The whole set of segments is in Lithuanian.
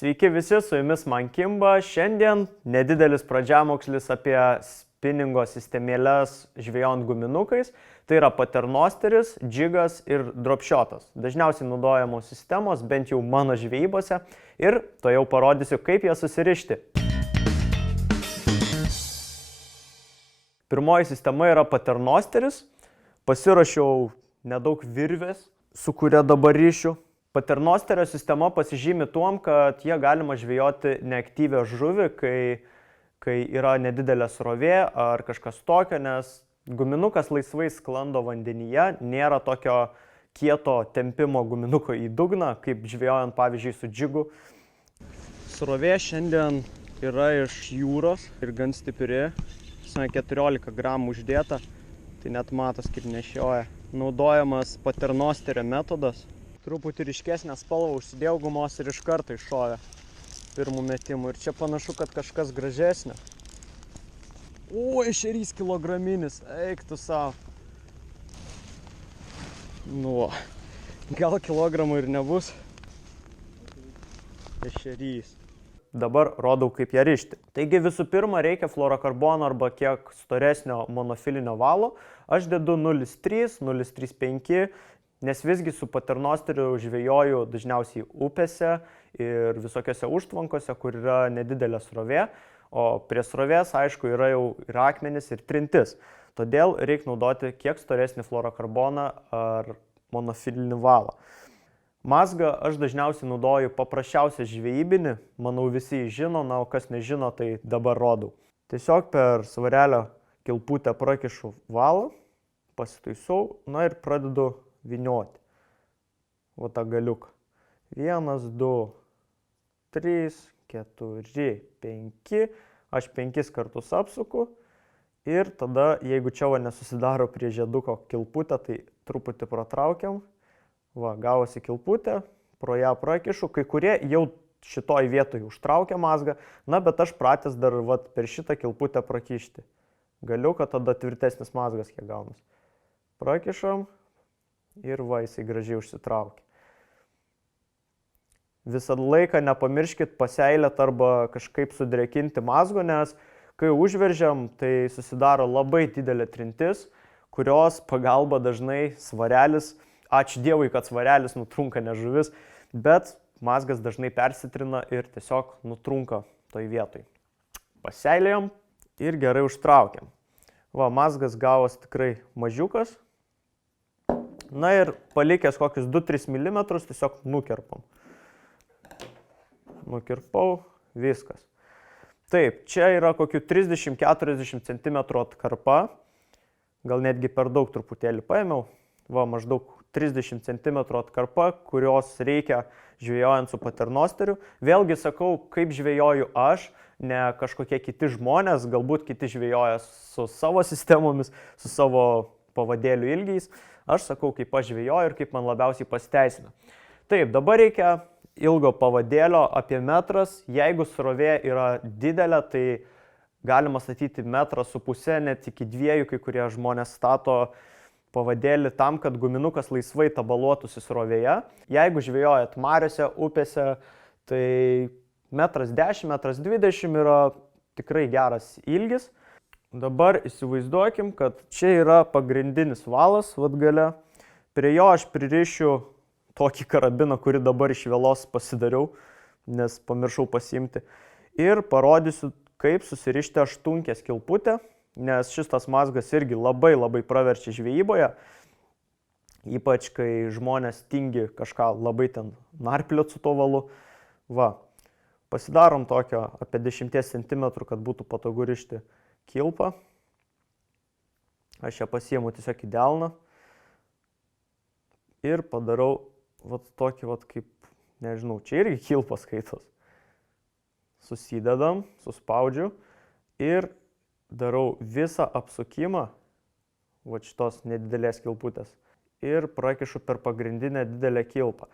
Sveiki visi, su jumis man Kimba. Šiandien nedidelis pradžiamokslis apie spiningo sistemėlės žvejojant guminukais. Tai yra paternosteris, džigas ir dropshotas. Dažniausiai naudojamos sistemos, bent jau mano žvejybose. Ir to jau parodysiu, kaip jas susirišti. Pirmoji sistema yra paternosteris. Pasirašiau nedaug virvės, su kuria dabar ryšiu. Paternosterio sistema pasižymi tuom, kad jie galima žvejoti neaktyvią žuvį, kai yra nedidelė srovė ar kažkas tokio, nes guminukas laisvai sklando vandenyje, nėra tokio kieto tempimo guminuko į dugną, kaip žvejojant pavyzdžiui su džigu. Srovė šiandien yra iš jūros ir gan stipri, 14 gramų uždėta, tai net matos kaip nešioja. Naudojamas paternosterio metodas. Truputį ryškesnę spalvą užsidėjau gumos ir iš karto iššovė pirmų metimų. Ir čia panašu, kad kažkas gražesnio. O, ešerys kilograminis, eik tu savo. Nu, gal kilogramų ir nebus. Ešerys. Dabar rodau, kaip ją rišti. Taigi visų pirma reikia fluorokarbono arba kiek storesnio monofilinio valo. Aš dedu 0,3, 0,35, nes visgi su paternosteriu žvejoju dažniausiai upėse ir visokiose užtvankose, kur yra nedidelė srovė, o prie srovės, aišku, yra jau ir akmenis, ir trintis. Todėl reikia naudoti kiek storesnį fluorokarboną ar monofilinį valą. Mazgą aš dažniausiai naudoju paprasčiausią žvejybinį, manau visi žino, na, o kas nežino, tai dabar rodau. Tiesiog per svarelio kilputę prakišu valą, pasitaisau, na ir pradedu vynioti. Va tą galiuką. 1, 2, 3, 4, 5. Aš 5 kartus apsuku. Ir tada, jeigu čia nesusidaro prie žieduko kilputę, tai truputį pratraukiam. Va, gavosi kilputė, pro ją prakišu. Kai kurie jau šitoj vietoj užtraukia mazgą. Na, bet aš pratęs dar per šitą kilputę prakišti. Galiuką, tada tvirtesnis mazgas kiek gaunas. Prakišam. Ir va, jisai gražiai užsitraukia. Visą laiką nepamirškit paseilėt arba kažkaip sudrėkinti mazgo, nes kai užveržiam, tai susidaro labai didelė trintis, kurios pagalba dažnai svarelis, ačiū Dievui, kad svarelis nutrunka ne žuvis, bet mazgas dažnai persitrina ir tiesiog nutrunka toj vietoj. Paseilėjom ir gerai užtraukiam. Va, mazgas gavos tikrai mažiukas. Na ir palikęs kokius 2-3 mm tiesiog nukerpam. Nukirpau, viskas. Taip, čia yra kokių 30-40 cm atkarpa. Gal netgi per daug truputėlį paėmiau. Va, maždaug 30 cm atkarpa, kurios reikia žvejojant su paternosteriu. Vėlgi sakau, kaip žvejoju aš, ne kažkokie kiti žmonės, galbūt kiti žvejoja su savo sistemomis, su savo pavadėlių ilgiais. Aš sakau, kaip aš žvejoju ir kaip man labiausiai pasiteisina. Taip, dabar reikia ilgo pavadėlio apie metras. Jeigu srovė yra didelė, tai galima statyti 1,5 m, net iki 2, kai kurie žmonės stato pavadėlį tam, kad guminukas laisvai tabaluotųsi srovėje. Jeigu žvejojat mariose, upėse, tai 1,10 m, 1,20 m yra tikrai geras ilgis. Dabar įsivaizduokim, kad čia yra pagrindinis valas, vat gale. Prie jo aš pririšiu tokį karabiną, kurį dabar iš vėlos pasidariau, nes pamiršau pasiimti. Ir parodysiu, kaip susirišti aštunkės kilputę, nes šitas mazgas irgi labai praverčia žvejyboje. Ypač, kai žmonės tingi kažką labai ten narpliot su to valu. Va, pasidarom tokio apie 10 cm, kad būtų patogu rišti kilpą. Aš ją pasiimu tiesiog į delną ir padarau vat tokį vat kaip, nežinau, čia irgi kilpas skaitos. Susidedam, suspaudžiu ir darau visą apsukimą vat šitos nedidelės kilputės ir prakišu per pagrindinę didelę kilpą.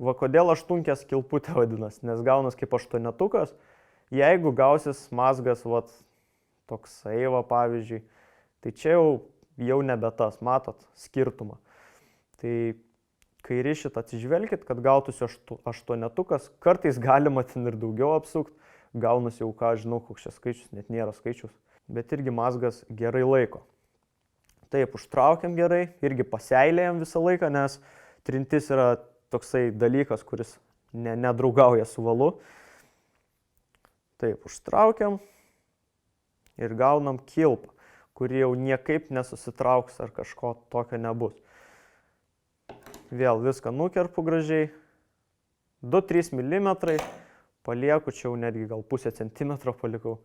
Va kodėl aštunkės kilputė vadinasi, nes gaunas kaip aštuonetukas. Jeigu gausis mazgas vat toksai va pavyzdžiui, tai čia jau nebe tas, matot skirtumą. Tai kai rišit atsižvelkit, kad gautųsi aštuonetukas, kartais galima ten ir daugiau apsukti, gaunasi jau ką, žinau, koks čia skaičius, net nėra skaičius, bet irgi mazgas gerai laiko. Taip, užtraukiam gerai, irgi paseilėjam visą laiką, nes trintis yra toksai dalykas, kuris nedraugauja su valu. Taip, užtraukiam ir gaunam kilpą, kuri jau niekaip nesusitrauks ar kažko tokio nebus. Vėl viską nukerpu gražiai, 2-3 mm, palieku, čia jau netgi gal pusę centimetro palikau.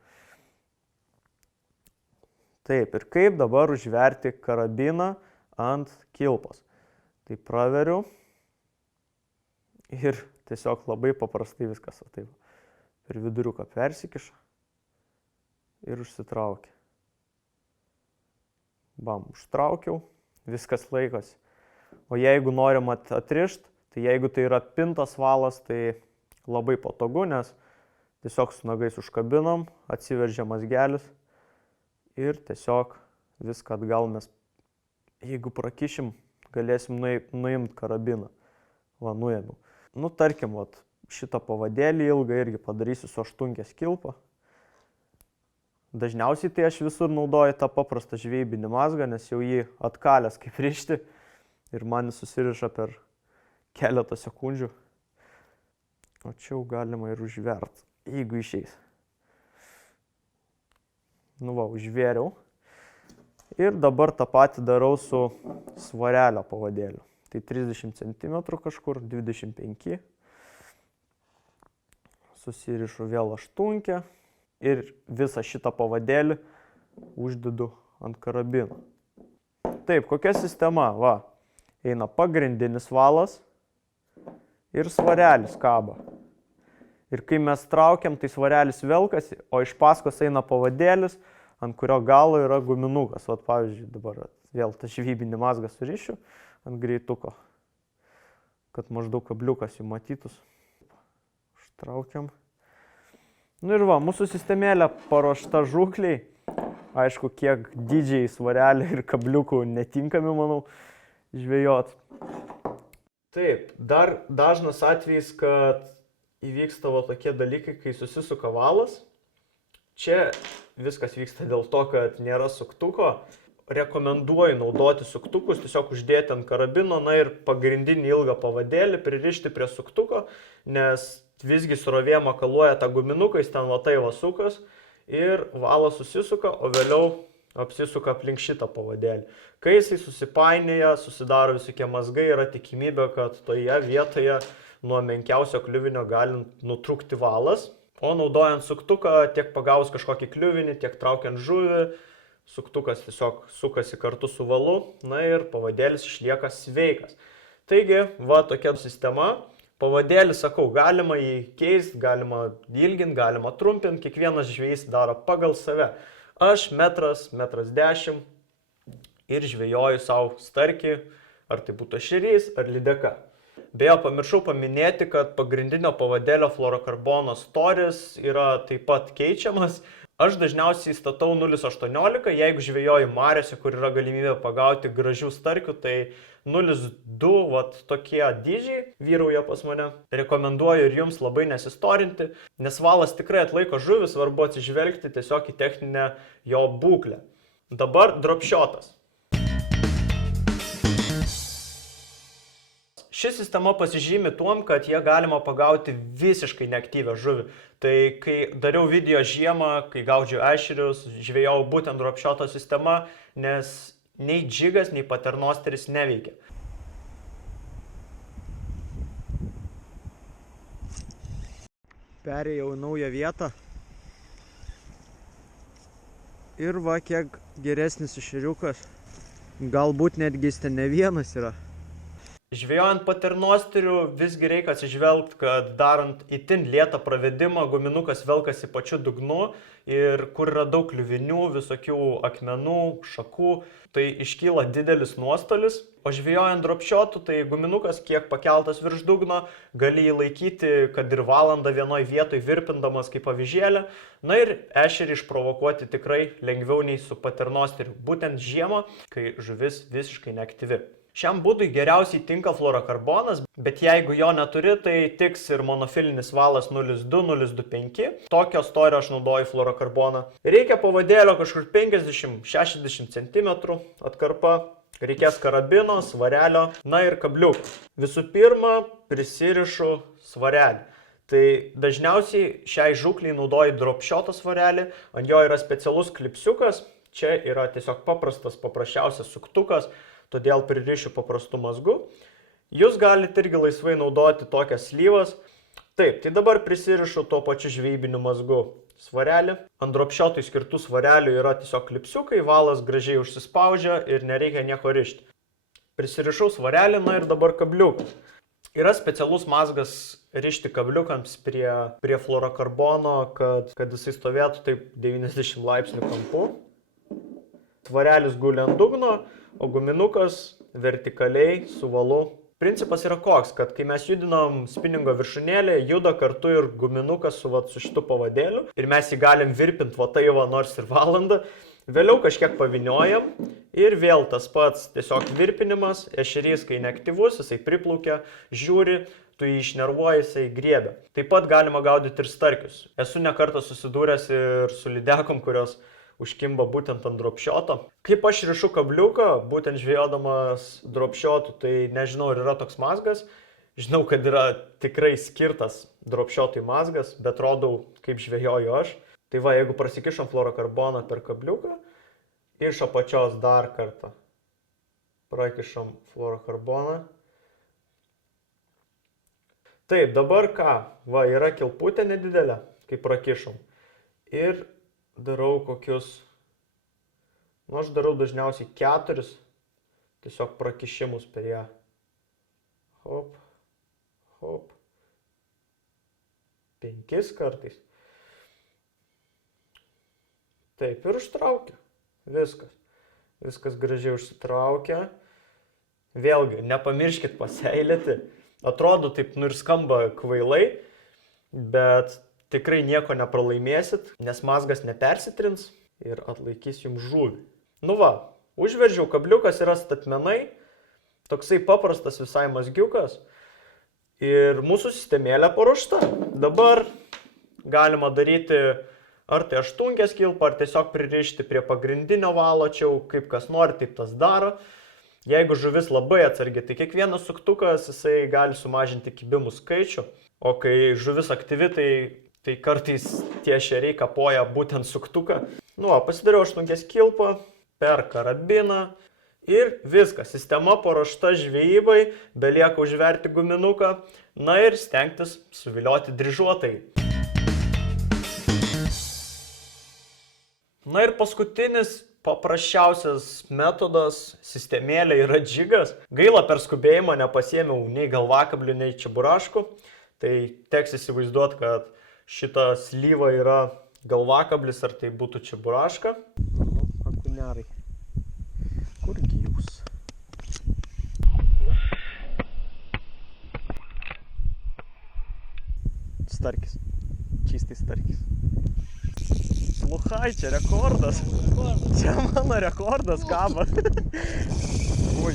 Taip, ir kaip dabar užverti karabiną ant kilpos. Tai praveriu ir tiesiog labai paprastai viskas taip per viduriuką persikiša ir užsitraukia. Bam, užtraukiau, viskas laikosi. O jeigu norim atrišt, tai jeigu tai yra pintas valas, tai labai patogu, nes tiesiog su nagais užkabinam, atsiveržia mazgelis ir tiesiog viską atgal mes, jeigu prakišim, galėsim nuimti karabiną. Va, nuėmiau. Nu, tarkim, šitą pavadėlį ilgą irgi padarysiu su aštunkės kilpa. Dažniausiai tai aš visur naudoju tą paprastą žvejybinį mazgą, nes jau jį atkalęs kaip rišti ir man jis susiriša per keletą sekundžių. O čia jau galima ir užvert, jeigu išeis. Nu va, užvėriau. Ir dabar tą patį darau su svarelio pavadėliu. Tai 30 cm kažkur, 25. Susirišu vėl aštunkę ir visą šitą pavadėlį uždedu ant karabino. Taip, kokia sistema? Va, eina pagrindinis valas ir svarelis kaba. Ir kai mes traukiam, tai svarelis velkasi, o iš paskos eina pavadėlis, ant kurio galo yra guminukas. Vat pavyzdžiui, dabar vėl tą žvejybinį mazgą surišiu ant greituko, kad maždaug kabliukas jų matytus. Užtraukiam. Nu ir va, mūsų sistemėlė paruošta žūkliai. Aišku, kiek didžiai svarelį ir kabliukų netinkami, manau, žvejot. Taip, dar dažnas atvejis, kad įvyksta tokie dalykai, kai susisuka valas. Čia viskas vyksta dėl to, kad nėra suktuko. Rekomenduoju naudoti suktukus, tiesiog uždėti ant karabino, na ir pagrindinį ilgą pavadėlį pririšti prie suktuko, nes visgi srovė makaluoja tą guminuką, jis ten va sukas ir valas susisuka, o vėliau apsisuka aplink šitą pavadėlį. Kai jisai susipainėja, susidaro visokie mazgai, yra tikimybė, kad toje vietoje nuo menkiausio kliuvinio gali nutrūkti valas. O naudojant suktuką, tiek pagavus kažkokį kliuvinį, tiek traukiant žuvį, suktukas tiesiog sukasi kartu su valu, na ir pavadėlis išlieka sveikas. Taigi, va tokia sistema. Pavadėlį, sakau, galima jį keisti, galima ilginti, galima trumpinti, kiekvienas žvejys daro pagal save. Aš 1,10 m ir žvejoju savo starkį, ar tai būtų ešerys, ar lydeka. Beje, pamiršau paminėti, kad pagrindinio pavadėlio fluorokarbono storis yra taip pat keičiamas. Aš dažniausiai statau 0,18, jeigu žvejoju mariose, kur yra galimybė pagauti gražių starkių, tai 0,2, vat tokie dydžiai vyrauja pas mane. Rekomenduoju ir jums labai nesistorinti, nes valas tikrai atlaiko žuvį, svarbu atsižvelgti tiesiog į techninę jo būklę. Dabar dropshotas. Ši sistema pasižymi tuom, kad jie galima pagauti visiškai neaktyvią žuvį. Tai kai dariau video žiemą, kai gaudžiau ešerius, žvejojau būtent dropshoto sistema, nes nei džigas, nei paternosteris neveikia. Perėjau į naują vietą. Ir va, kiek geresnis ešeriukas. Galbūt netgi jis ten ne vienas yra. Žvejojant paternosteriu visgi reikia atsižvelgti, kad darant itin lėtą pravedimą, guminukas velkasi pačiu dugnu ir kur yra daug kliuvinių, visokių akmenų, šakų, tai iškyla didelis nuostolis. O žvejojant dropshotu, tai guminukas kiek pakeltas virš dugno, gali jį laikyti, kad ir valandą vienoj vietoj virpindamas kaip avižėlę. Na ir ešerį išprovokuoti tikrai lengviau nei su paternosteriu, būtent žiemą, kai žuvis visiškai neaktyvi. Šiam būdui geriausiai tinka fluorokarbonas, bet jeigu jo neturi, tai tiks ir monofilinis valas 0,2-0,25. Tokio storio aš naudoju fluorokarboną. Reikia pavadėlio kažkur 50-60 cm atkarpa. Reikės karabino, svarelio, na ir kabliukų. Visų pirma, prisirišu svarelį. Tai dažniausiai šiai žūkliai naudoju dropshotą svarelį, ant jo yra specialus klipsiukas, čia yra tiesiog paprasčiausias suktukas, todėl pririšiu paprastu mazgu. Jūs galite irgi laisvai naudoti tokias slyvas. Taip, tai dabar prisirišu tuo pačiu žvejybiniu mazgu svarelį. Ant dropshotui skirtų svarelių yra tiesiog klipsiukai, valas gražiai užsispaudžia ir nereikia nieko rišti. Prisirišau svarelį, na ir dabar kabliukas. Yra specialus mazgas rišti kabliukams prie fluorokarbono, kad jisai stovėtų taip 90 laipsnių kampu. Svarelis guli ant dugno, o guminukas vertikaliai su valu. Principas yra koks, kad kai mes judinam spiningo viršūnėlį, juda kartu ir guminukas su šitu pavadėliu ir mes jį galim virpinti nors ir valandą. Vėliau kažkiek paviniojam ir vėl tas pats tiesiog virpinimas, ešerys, kai neaktyvus, jisai priplaukia, žiūri, tu jį išnervuoji, jisai griebia. Taip pat galima gaudyti ir starkius. Esu ne kartą susidūręs ir su lydekom, kurios užkimba būtent ant dropshoto. Kaip aš rišu kabliuką, būtent žvejodamas dropshotų, tai nežinau, ar yra toks mazgas. Žinau, kad yra tikrai skirtas dropshotui mazgas, bet rodau, kaip žvejoju aš. Tai va, jeigu prasikišam fluorokarboną per kabliuką, iš apačios dar kartą prakišam fluorokarboną. Taip, dabar ką? Va, yra kilputė nedidelė, kai prakišam. Ir darau kokius, aš darau dažniausiai 4 tiesiog prakišimus per ją. Hop, hop. 5 kartais. Taip, ir užtraukia. Viskas. Viskas gražiai užsitraukia. Vėlgi, nepamirškit paseilėti. Atrodo taip, ir skamba kvailai, bet tikrai nieko nepralaimėsit, nes mazgas nepersitrins ir atlaikys jums žuvį. Nu va, užveržiau, kabliukas yra statmenai, toksai paprastas visai mazgiukas ir mūsų sistemėlė paruošta. Dabar galima daryti ar tai aštunkės kilpą, ar tiesiog pririšti prie pagrindinio valo, čia kaip kas nori, taip tas daro. Jeigu žuvis labai atsargi, tai kiekvienas suktukas jisai gali sumažinti kibimų skaičių, o kai žuvis aktyvi, tai kartais tie ešeriai kapoja būtent suktuką. Nu, pasidariau aštunkės kilpą per karabiną ir viskas. Sistema paruošta žvejybai, belieka užverti guminuką, na ir stengtis suvilioti dryžuotai. Na ir paskutinis paprasčiausias metodas sistemėlė yra džigas. Gaila, per skubėjimą nepasiėmiau nei galvakablių, nei čeburaškų. Tai teks įsivaizduoti, kad šita slyva yra galvakablis, ar tai būtų čeburaška. Nu, akunerai. Kurgi jūs? Starkis. Čistai starkis. Luchai, čia rekordas. Čia mano rekordas kaba. Ui.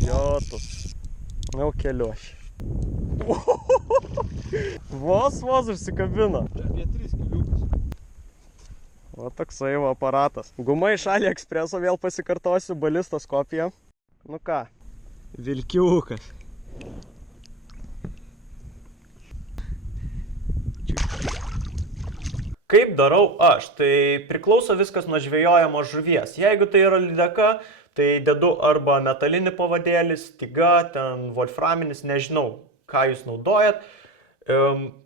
Jotus. Jau keliuoši. Vos užsikabino. Apie 3 kiliukus. O toksai va aparatas. Guma iš AliExpreso, vėl pasikartosiu, balistos kopija. Nu ką? Vilkiukas. Kaip darau aš? Tai priklauso viskas nuo žvejojamos žuvies. Jeigu tai yra lydeka, tai dedu arba metalinį pavadėlį, styga, ten wolframinis, nežinau, ką jūs naudojat.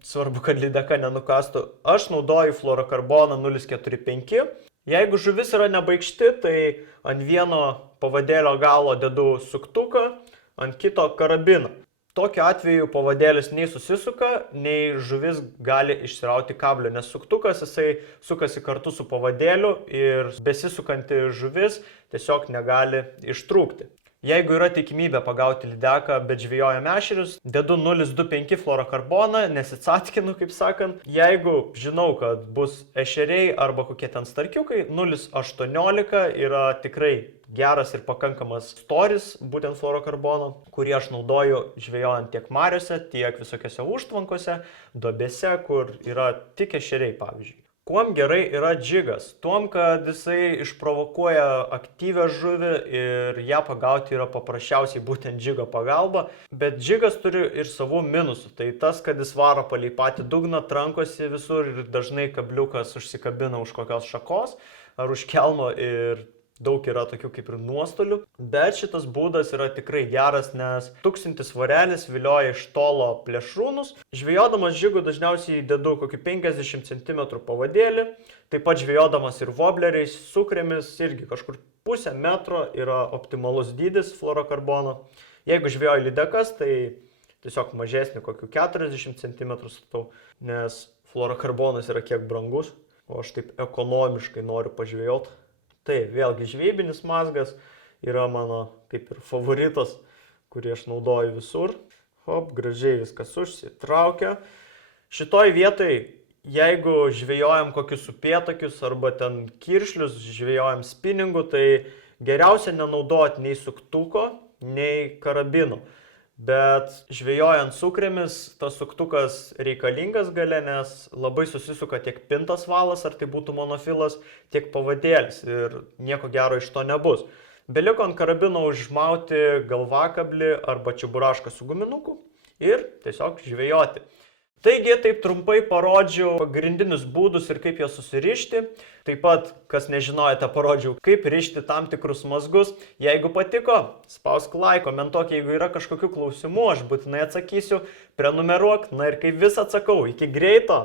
Svarbu, kad lydeka nenukastų. Aš naudoju fluorokarboną 0,45. Jeigu žuvis yra nebaigšti, tai ant vieno pavadėlio galo dedu suktuką, ant kito karabiną. Tokiu atveju pavadėlis nei susisuka, nei žuvis gali išsirauti kablio, nes suktukas jisai sukasi kartu su pavadėliu ir besisukanti žuvis tiesiog negali ištrūkti. Jeigu yra tikimybė pagauti lydeką, bet žvejoja meškerius, dedu 0,25 fluorokarboną, nesicatkinu, kaip sakant. Jeigu žinau, kad bus ešeriai arba kokie ten starkiukai, 0,18 yra tikrai geras ir pakankamas storis, būtent fluorokarbono, kurį aš naudoju žvejojant tiek mariose, tiek visokiose užtvankose, duobėse, kur yra tik ešeriai, pavyzdžiui. Kuom gerai yra džigas? Tuom, kad jisai išprovokuoja aktyvią žuvį ir ją pagauti yra paprasčiausiai būtent džigo pagalba, bet džigas turi ir savų minusų. Tai tas, kad jis varo palei patį dugną, trankosi visur ir dažnai kabliukas užsikabina už kokios šakos ar už kelmo ir daug yra tokių kaip ir nuostolių, bet šitas būdas yra tikrai geras, nes 1000 svarelis vilioja iš tolo plėšrūnus. Žvejodamas džigu dažniausiai dedu kokį 50 cm pavadėlį, taip pat žvejodamas ir wobleriais, sukrėmis, irgi kažkur pusę metro yra optimalus dydis fluorokarbono. Jeigu žvejoju lydekas, tai tiesiog mažesnį kokių 40 cm statau, nes fluorokarbonas yra kiek brangus, o aš taip ekonomiškai noriu pažvejoti. Tai vėlgi žvejybinis mazgas yra mano kaip ir favoritas, kurį aš naudoju visur. Hop, gražiai viskas užsitraukia. Šitoj vietoj, jeigu žvejojam kokius upėtakius arba ten kiršlius, žvejojam spinningu, tai geriausia nenaudoti nei suktuko, nei karabino. Bet žvejojant sukrėmis, tas suktukas reikalingas gale, nes labai susisuka tiek pintas valas, ar tai būtų monofilas, tiek pavadėlis ir nieko gero iš to nebus. Beliko ant karabino užmauti galvakablį arba čiburašką su guminuku ir tiesiog žvejoti. Taigi, taip trumpai parodžiau pagrindinius būdus ir kaip juos susirišti. Taip pat, kas nežinojate, parodžiau, kaip rišti tam tikrus mazgus. Jeigu patiko, spausk like, komentuok, jeigu yra kažkokių klausimų, aš būtinai atsakysiu, prenumeruok, na ir kaip vis atsakau, iki greito!